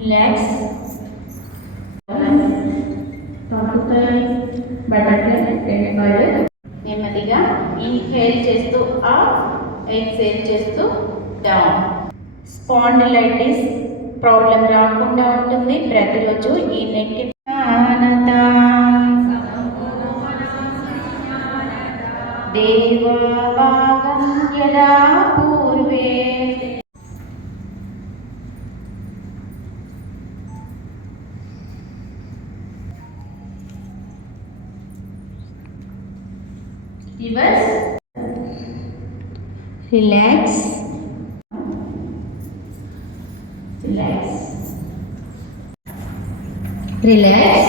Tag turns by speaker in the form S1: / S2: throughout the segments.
S1: Relax తగ్గుతాయి butter నెమ్మదిగా inhale చేస్తూ అప్ ఎక్సేల్ చేస్తూ డౌన్ స్పాండిలైటిస్ ప్రాబ్లం రాకుండా ఉంటుంది. ప్రతిరోజు ఈ నెక్ దేవాగం యదా रिवर्स रिलैक्स रिलैक्स रिलैक्स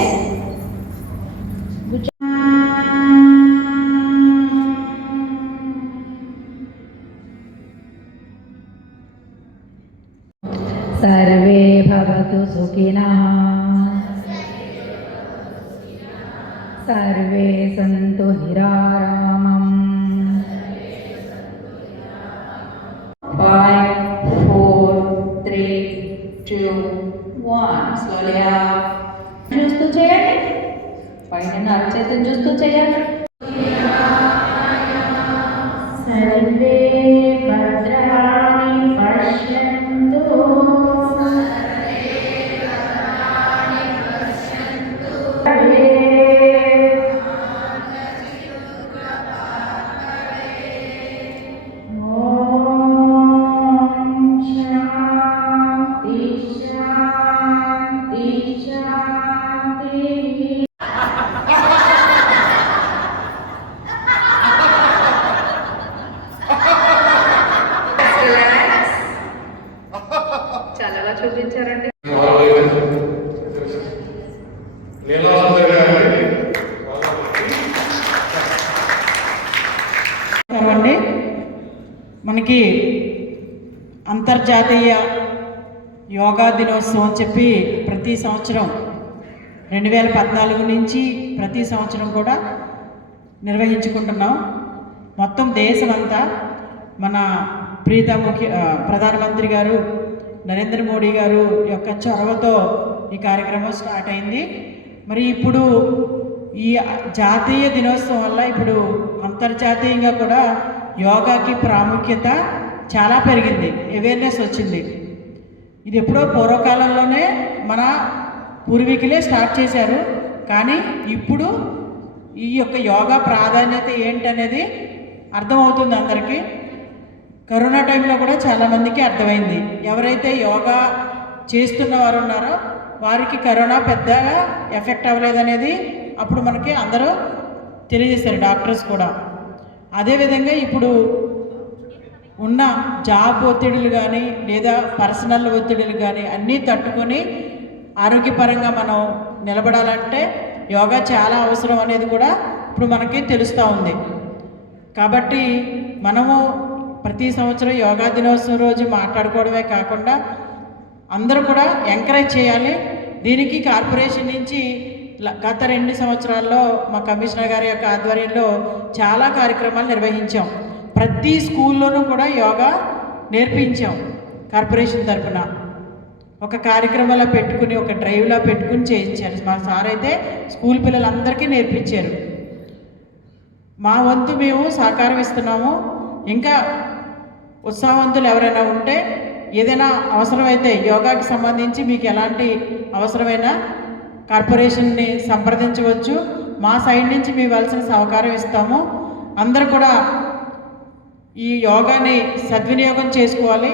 S2: सर्वे भवतु सुखिनः। सर्वे सन्तु
S1: निरा one. Slowly up. చూస్తూ చేయండి పైన అరచేతులు చూస్తూ చేయండి సర్వే
S2: చాలా చూపించారండి
S3: నీలాసుందరి
S4: మనకి అంతర్జాతీయ యోగా దినోత్సవం అని చెప్పి ప్రతి సంవత్సరం రెండు వేల పద్నాలుగు నుంచి ప్రతి సంవత్సరం కూడా నిర్వహించుకుంటున్నాం. మొత్తం దేశమంతా మన ప్రీత ముఖ్య ప్రధానమంత్రి గారు నరేంద్ర మోడీ గారు యొక్క చొరవతో ఈ కార్యక్రమం స్టార్ట్ అయింది. మరి ఇప్పుడు ఈ జాతీయ దినోత్సవం వల్ల ఇప్పుడు అంతర్జాతీయంగా కూడా యోగాకి ప్రాముఖ్యత చాలా పెరిగింది. అవేర్నెస్ వచ్చింది. ఇది ఎప్పుడో పూర్వకాలంలోనే మన పూర్వీకులే స్టార్ట్ చేశారు. కానీ ఇప్పుడు ఈ యొక్క యోగా ప్రాధాన్యత ఏంటనేది అర్థమవుతుంది అందరికీ. కరోనా టైంలో కూడా చాలామందికి అర్థమైంది. ఎవరైతే యోగా చేస్తున్న వారు ఉన్నారో వారికి కరోనా పెద్దగా ఎఫెక్ట్ అవ్వలేదనేది అప్పుడు మనకి అందరూ తెలియజేశారు డాక్టర్స్ కూడా. అదేవిధంగా ఇప్పుడు ఉన్న జాబ్ ఒత్తిడులు కానీ లేదా పర్సనల్ ఒత్తిడులు కానీ అన్నీ తట్టుకొని ఆరోగ్యపరంగా మనం నిలబడాలంటే యోగా చాలా అవసరం అనేది కూడా ఇప్పుడు మనకి తెలుస్తూ ఉంది. కాబట్టి మనము ప్రతి సంవత్సరం యోగా దినోత్సవం రోజు మాట్లాడుకోవడమే కాకుండా అందరూ కూడా ఎంకరేజ్ చేయాలి. దీనికి కార్పొరేషన్ నుంచి గత రెండు సంవత్సరాల్లో మా కమిషనర్ గారి యొక్క ఆధ్వర్యంలో చాలా కార్యక్రమాలు నిర్వహించాం. ప్రతి స్కూల్లోనూ కూడా యోగా నేర్పించాం కార్పొరేషన్ తరఫున ఒక కార్యక్రమంలో పెట్టుకుని ఒక డ్రైవ్లా పెట్టుకుని చేయించారు. మా సార్ అయితే స్కూల్ పిల్లలందరికీ నేర్పించారు. మా వంతు మేము సహకారం ఇస్తున్నాము. ఇంకా ఉత్సాహవంతులు ఎవరైనా ఉంటే ఏదైనా అవసరమైతే యోగాకి సంబంధించి మీకు ఎలాంటి అవసరమైన కార్పొరేషన్ని సంప్రదించవచ్చు. మా సైడ్ నుంచి మేము ఇవ్వాల్సిన సహకారం ఇస్తాము. అందరూ కూడా ఈ యోగాని సద్వినియోగం చేసుకోవాలి.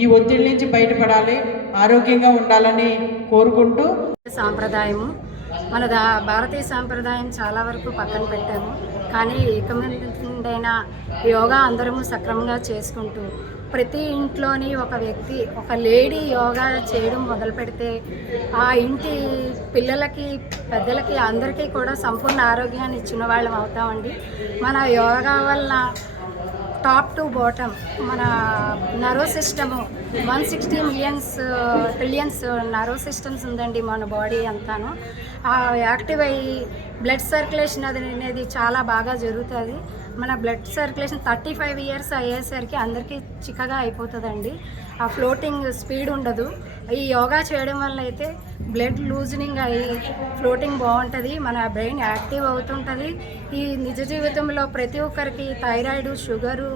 S4: ఈ ఒత్తిడి నుంచి బయటపడాలి. ఆరోగ్యంగా ఉండాలని కోరుకుంటూ
S5: సాంప్రదాయము. మన దా భారతీయ సాంప్రదాయం చాలా వరకు పక్కన పెట్టాము. కానీ ఇక ముందైనా యోగా అందరము సక్రమంగా చేసుకుంటూ ప్రతి ఇంట్లోని ఒక వ్యక్తి ఒక లేడీ యోగా చేయడం మొదలు పెడితే ఆ ఇంటి పిల్లలకి పెద్దలకి అందరికీ కూడా సంపూర్ణ ఆరోగ్యాన్ని ఇచ్చిన వాళ్ళం అవుతామండి. మన యోగా వల్ల టాప్ టు బాటమ్ మన nerve system. One sixty millions trillions nerve systems ఉందండి మన బాడీ అంతాను. ఆ యాక్టివ్ అయ్యి బ్లడ్ సర్క్యులేషన్ అది అనేది చాలా బాగా జరుగుతుంది. మన blood circulation thirty five years అయ్యేసరికి అందరికీ చిక్కగా అయిపోతుందండి. ఆ ఫ్లోటింగ్ స్పీడ్ ఉండదు. ఈ యోగా చేయడం వల్ల అయితే బ్లడ్ లూజనింగ్ అయ్యి ఫ్లోటింగ్ బాగుంటుంది. మన బ్రెయిన్ యాక్టివ్ అవుతుంటుంది. ఈ నిజ జీవితంలో ప్రతి ఒక్కరికి థైరాయిడ్ షుగరు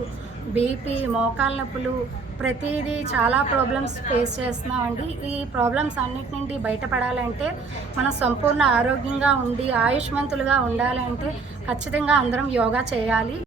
S5: బీపీ మోకాల నొప్పులు ప్రతిదీ చాలా ప్రాబ్లమ్స్ ఫేస్ చేస్తున్నామండి. ఈ ప్రాబ్లమ్స్ అన్నిటి నుండి బయటపడాలంటే మనం సంపూర్ణ ఆరోగ్యంగా ఉండి ఆయుష్మంతులుగా ఉండాలంటే ఖచ్చితంగా అందరం యోగా చేయాలి.